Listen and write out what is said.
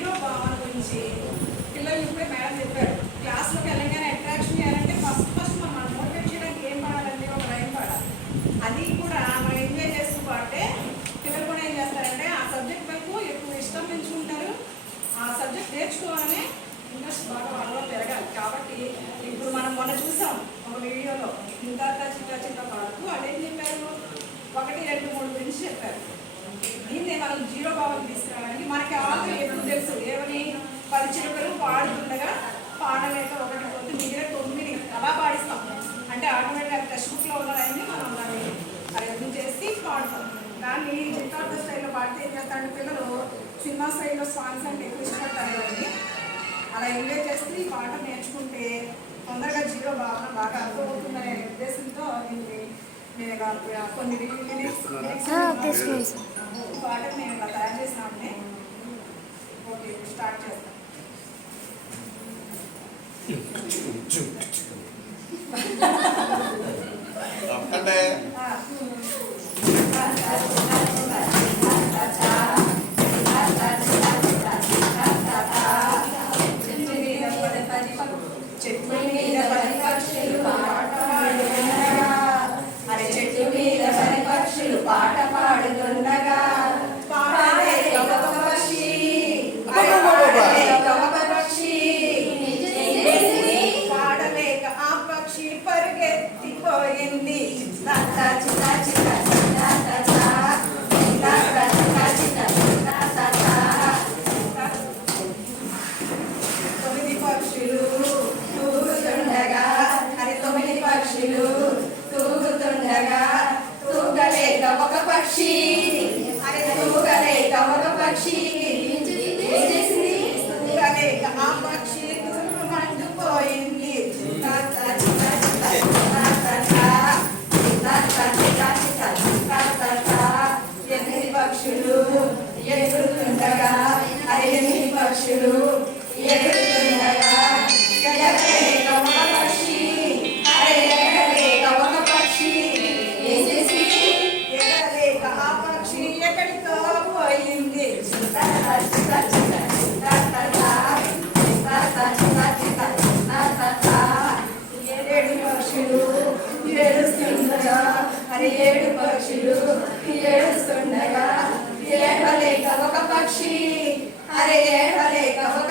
Zero భావన గురించి పిల్లలు ఇప్పుడే మేడం చెప్పారు. క్లాస్లోకి వెళ్ళగానే అట్రాక్షన్ చేయాలంటే ఫస్ట్ మనం మోటివేట్ చేయడానికి ఏం పాడాలండి? ఒక రైమ్ పాడాలి. అది కూడా మనం ఎంజాయ్ చేస్తూ పాడితే పిల్లలు కూడా ఏం చేస్తారంటే ఆ సబ్జెక్ట్ వైపు ఎక్కువ ఇష్టం పెంచుకుంటారు. ఆ సబ్జెక్ట్ నేర్చుకోవాలనే ఇంట్రెస్ట్ బాగా వాళ్ళలో పెరగాలి. కాబట్టి ఇప్పుడు మనం మొన్న చూసాం ఒక వీడియోలో ఇంత చిన్న పాడుతూ వాళ్ళు ఏం చెప్పారు? 1, 2, 3 గురించి చెప్పారు. దీన్నే మనం జీరో భావన తీసుకురావడానికి మనకి ఆల్రెడీ ఎప్పుడు తెలుసు ఏమని 10 చిలుకలు పాడుతుండగా పాడలేక ఒకటి పోతే మిగిలిన 9 అలా పాడిస్తాం. అంటే ఆటోమేటిక్గా టెక్స్ట్ బుక్లో ఉన్నదాన్ని మనం దాన్ని అర్థం చేసి పాడుతాం. దాన్ని చిత్తార్థ స్టైల్లో పాడితే ఏం చేస్తారంటే పిల్లలు సినిమా స్టైల్లో సాంగ్స్ అంటే ఎక్కువ ఇష్టపడతారు కదండి. అలా ఎంజాయ్ చేస్తే ఈ పాట నేర్చుకుంటే తొందరగా జీరో భావన బాగా అర్థమవుతుందనే ఉద్దేశంతో నేను కొన్ని పాటలు నేను ఇలా తయారు చేసినామని ఓకే స్టార్ట్ చేస్తాను. చెట్టు మీద పది పక్షులు పాట పాడుతుండగా, అరే చెట్టు మీద 10 పక్షులు పాట పాడుతుండగా పాడలేక ఒక పక్షి పాడలేక ఆ పక్షి పరిగెత్తిపోయింది. తూగుతుండగా తూగలేక ఒక పక్షి అరే తూగలేక ఒక పక్షి తూగలేక ఆ పక్షి మండిపోయింది. 8 పక్షులు ఎగురుతుండగా అరే 8 పక్షులు ఎగురుతుండగా ఎగరలేక ఒక పక్షి అరే ఎగరలేక ఒక పక్షి ఏం చేసి ఎగరలేక ఆ పక్షి ఎక్కడితో పోయింది. 7 పక్షులు ఏడుస్తుండగా అరే 7 పక్షులు ఏడుస్తుండగా ఏడవలేక ఒక పక్షి అరే ఏడవలేక ఒక